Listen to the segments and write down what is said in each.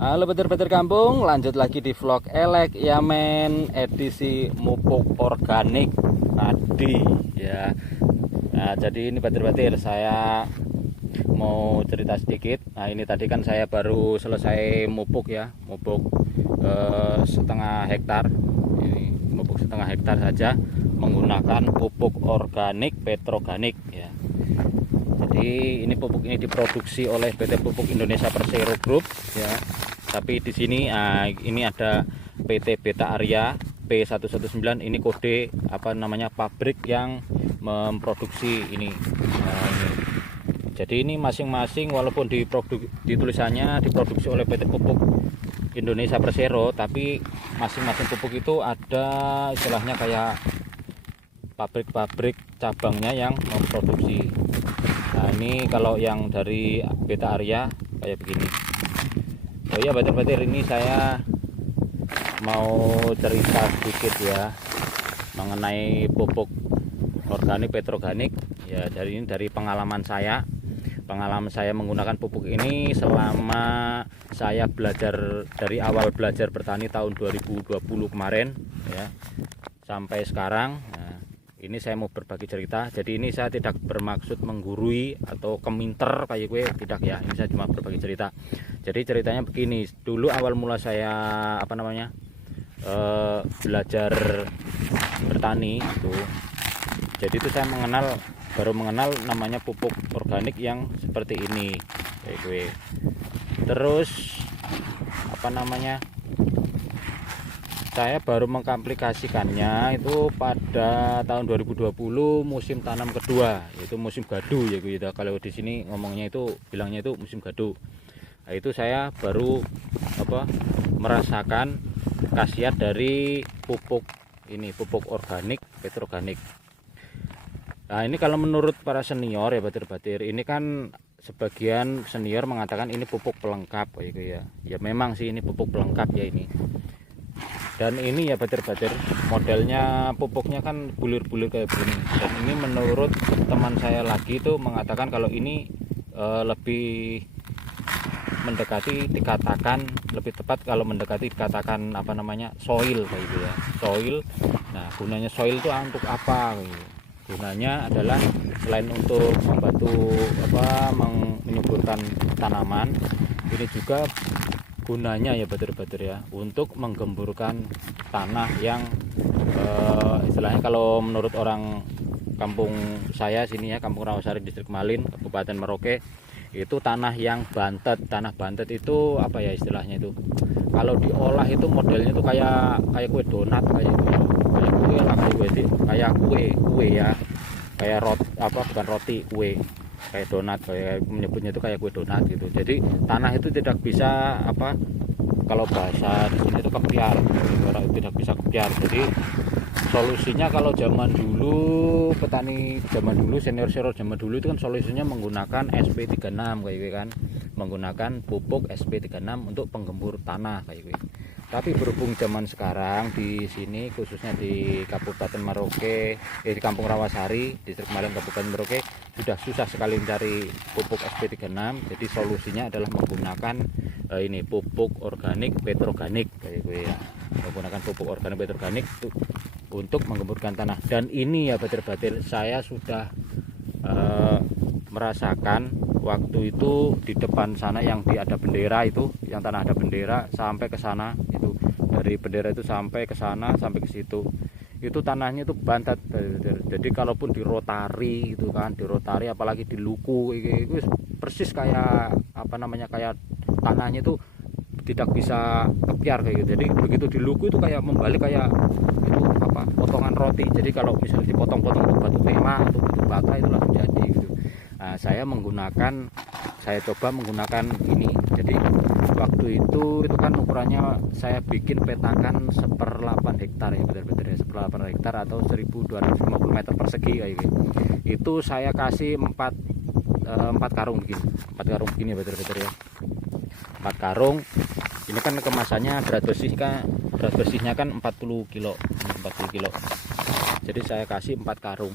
Halo petir-petir kampung, lanjut lagi di vlog Elek Yamen edisi mupuk organik tadi ya. Nah, jadi ini petir-petir saya mau cerita sedikit. Nah, ini tadi kan saya baru selesai mupuk ya, mupuk setengah hektar. Ini mupuk setengah hektar saja menggunakan pupuk organik petroganik ya. Jadi ini pupuk ini diproduksi oleh PT Pupuk Indonesia Persero Group ya. Tapi di sini ini ada PT Beta Arya P119, ini kode apa namanya pabrik yang memproduksi ini. Ini. Jadi ini masing-masing walaupun di tulisannya diproduksi oleh PT Pupuk Indonesia Persero, tapi masing-masing pupuk itu ada istilahnya kayak pabrik-pabrik cabangnya yang memproduksi. Nah, ini kalau yang dari Beta Arya kayak begini. Oh iya petir-petir, ini saya mau cerita sedikit ya mengenai pupuk organik petroganik ya. Dari pengalaman saya menggunakan pupuk ini selama saya belajar dari awal belajar bertani tahun 2020 kemarin ya sampai sekarang. Nah, ini saya mau berbagi cerita. Jadi ini saya tidak bermaksud menggurui atau keminter kayak gue, tidak ya. Ini saya cuma berbagi cerita. Jadi ceritanya begini, dulu awal mula saya belajar bertani itu, jadi itu saya baru mengenal namanya pupuk organik yang seperti ini kayak gue. Terus saya baru mengaplikasikannya itu pada tahun 2020 musim tanam kedua, yaitu musim gadu ya gue. Kalau di sini ngomongnya itu bilangnya itu musim gadu. Nah, itu saya baru merasakan khasiat dari pupuk ini, pupuk organik petroganik. Nah, ini kalau menurut para senior ya batir-batir, ini kan sebagian senior mengatakan ini pupuk pelengkap ya. Ya memang sih ini pupuk pelengkap ya ini. Dan ini ya batir-batir, modelnya pupuknya kan bulir-bulir kayak begini. Dan ini menurut teman saya lagi itu mengatakan kalau ini lebih mendekati, dikatakan lebih tepat kalau mendekati dikatakan soil kayak gitu ya, soil. Nah, gunanya soil itu untuk apa gitu. Gunanya adalah selain untuk membantu menyuburkan tanaman, ini juga gunanya ya batir-batir ya untuk menggemburkan tanah yang istilahnya kalau menurut orang kampung saya sini ya, Kampung Rawasari, Distrik Malin, Kabupaten Merauke, itu tanah yang bantet. Tanah bantet itu apa ya istilahnya itu, kalau diolah itu modelnya itu kayak kue donat kayak kue lah, kayak kue ya, kayak bukan roti, kue kayak donat, kayak menyebutnya itu kayak kue donat gitu. Jadi tanah itu tidak bisa kalau bahasa di sini itu kepiar, tidak bisa kepiar. Jadi solusinya kalau zaman dulu, petani zaman dulu, senior zaman dulu itu kan solusinya menggunakan SP36 kayak gitu kan, menggunakan pupuk SP36 untuk penggembur tanah kayak gitu. Tapi berhubung zaman sekarang di sini khususnya di Kabupaten Merauke, di Kampung Rawasari, Distrik Malin, Kabupaten Merauke, sudah susah sekali mencari pupuk SP36. Jadi solusinya adalah menggunakan ini pupuk organik petroganik kayak gitu ya, menggunakan pupuk organik petroganik untuk menggemburkan tanah. Dan ini ya batir-batir, saya sudah merasakan waktu itu di depan sana yang ada bendera itu, yang tanah ada bendera, sampai ke sana itu, dari bendera itu sampai ke sana, sampai ke situ, itu tanahnya itu bantet. Jadi kalaupun dirotari itu kan, dirotari apalagi diluku itu persis kayak kayak tanahnya itu tidak bisa kepiar kayak gitu. Jadi begitu diluku itu kayak membalik kayak itu potongan roti. Jadi kalau misalnya dipotong-potong itu batu tema atau batu bata itu langsung jadi gitu. Nah, saya coba menggunakan ini. Jadi waktu itu kan ukurannya saya bikin petakan 1/8 hektar ya, betul-betul ya, 1/8 hektar atau 1250 meter persegi kayak gitu. Itu saya kasih 4 karung begini, 4 karung begini ya betul-betul ya, 4 karung. Ini kan kemasannya berat bersihnya kan 40 kilo. Jadi saya kasih 4 karung.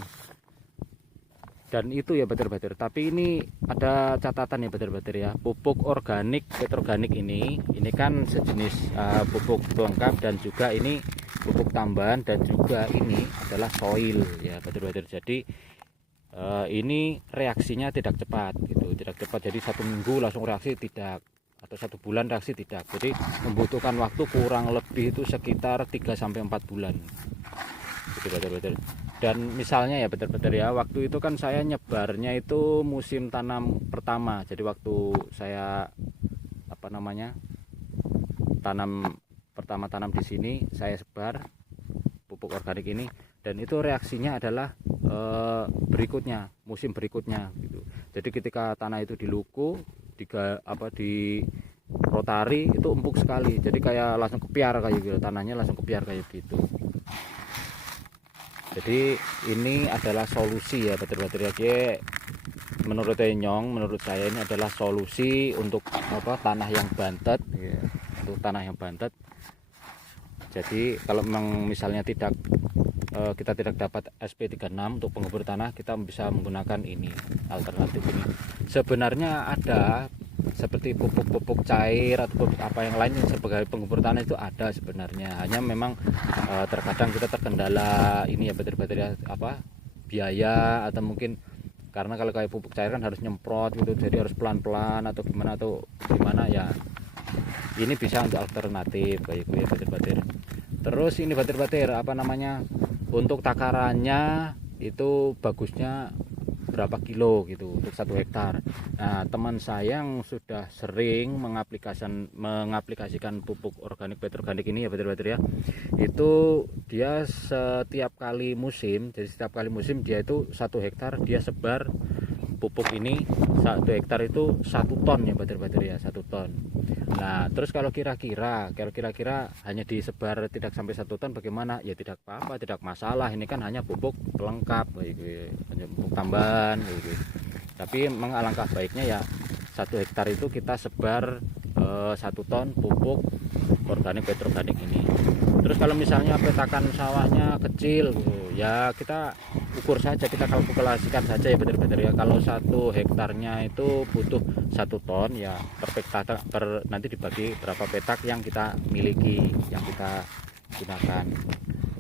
Dan itu ya batir-batir, tapi ini ada catatan ya batir-batir ya, pupuk organik petroorganik ini kan sejenis pupuk pelengkap, dan juga ini pupuk tambahan, dan juga ini adalah soil ya batir-batir. Jadi ini reaksinya tidak cepat gitu, tidak cepat. Jadi 1 minggu langsung reaksi tidak, atau 1 bulan reaksi tidak. Jadi membutuhkan waktu kurang lebih itu sekitar 3-4 bulan gitu batir-batir. Dan misalnya ya batir-batir ya, waktu itu kan saya nyebarnya itu musim tanam pertama. Jadi waktu saya tanam di sini, saya sebar pupuk organik ini, dan itu reaksinya adalah berikutnya, musim berikutnya gitu. Jadi ketika tanah itu diluku, di rotari, itu empuk sekali. Jadi kayak langsung kepiar kayak gitu, tanahnya langsung kepiar kayak gitu. Jadi ini adalah solusi ya batir-batir ya, menurut saya ini adalah solusi untuk tanah yang bantet ya, untuk tanah yang bantet. Jadi kalau memang misalnya kita tidak dapat SP36 untuk penggebur tanah, kita bisa menggunakan ini, alternatif ini. Sebenarnya ada seperti pupuk-pupuk cair atau pupuk apa yang lain yang sebagai penggebur tanah itu ada sebenarnya. Hanya memang terkadang kita terkendala ini ya batir-batir ya, biaya, atau mungkin karena kalau kayak pupuk cair kan harus nyemprot gitu, jadi harus pelan-pelan atau gimana ya. Ini bisa untuk alternatif kayak gitu ya batir-batir. Terus ini batir-batir untuk takarannya itu bagusnya berapa kilo gitu untuk 1 hektar. Nah, teman saya yang sudah sering mengaplikasikan pupuk organik petroorganik ini ya batir-batir ya, itu dia setiap kali musim dia itu 1 hektar dia sebar pupuk ini. 1 hektar itu 1 ton ya batir-batir ya, 1 ton. Nah, terus kalau kira-kira hanya disebar tidak sampai 1 ton bagaimana? Ya tidak apa-apa, tidak masalah. Ini kan hanya pupuk pelengkap, hanya pupuk tambahan gitu. Tapi memang alangkah baiknya ya 1 hektar itu kita sebar 1 ton pupuk organik petroorganik ini. Terus kalau misalnya petakan sawahnya kecil ya kita ukur saja, kita kalkulasikan saja ya batir-batir ya. Kalau 1 hektarnya itu butuh 1 ton ya, nanti dibagi berapa petak yang kita miliki, yang kita gunakan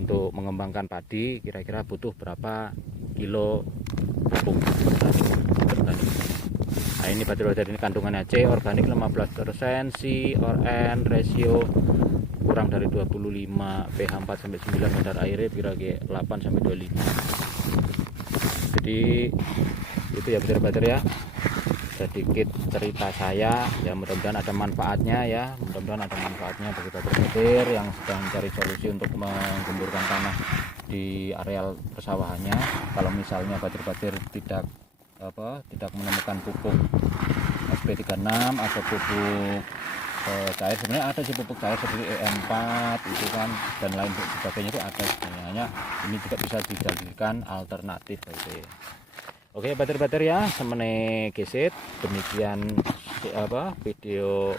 untuk mengembangkan padi, kira-kira butuh berapa kilo pupuk organik. Nah, ini batir-batir ini kandungannya C organik 15%, C or N ratio kurang dari 25, pH 4-9, kadar airnya kira-kira 8-25. Jadi itu ya batir-batir ya, sedikit cerita saya ya, mudah-mudahan ada manfaatnya ya, bagi batir-batir yang sedang mencari solusi untuk menggemburkan tanah di areal persawahannya. Kalau misalnya batir-batir tidak menemukan pupuk SP36 atau pupuk cair, sebenarnya ada sih pupuk cair seperti EM4 itu kan, dan lain sebagainya itu ada sebenarnya. Ini juga bisa dijadikan alternatif gitu ya. Oke batir-batir ya, semene gesit demikian video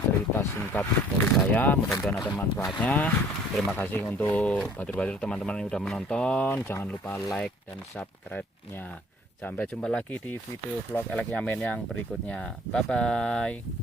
cerita singkat dari saya, mudah-mudahan ada manfaatnya. Terima kasih untuk batir-batir teman-teman yang sudah menonton, jangan lupa like dan subscribe-nya. Sampai jumpa lagi di video vlog Elek Yamin yang berikutnya. Bye bye.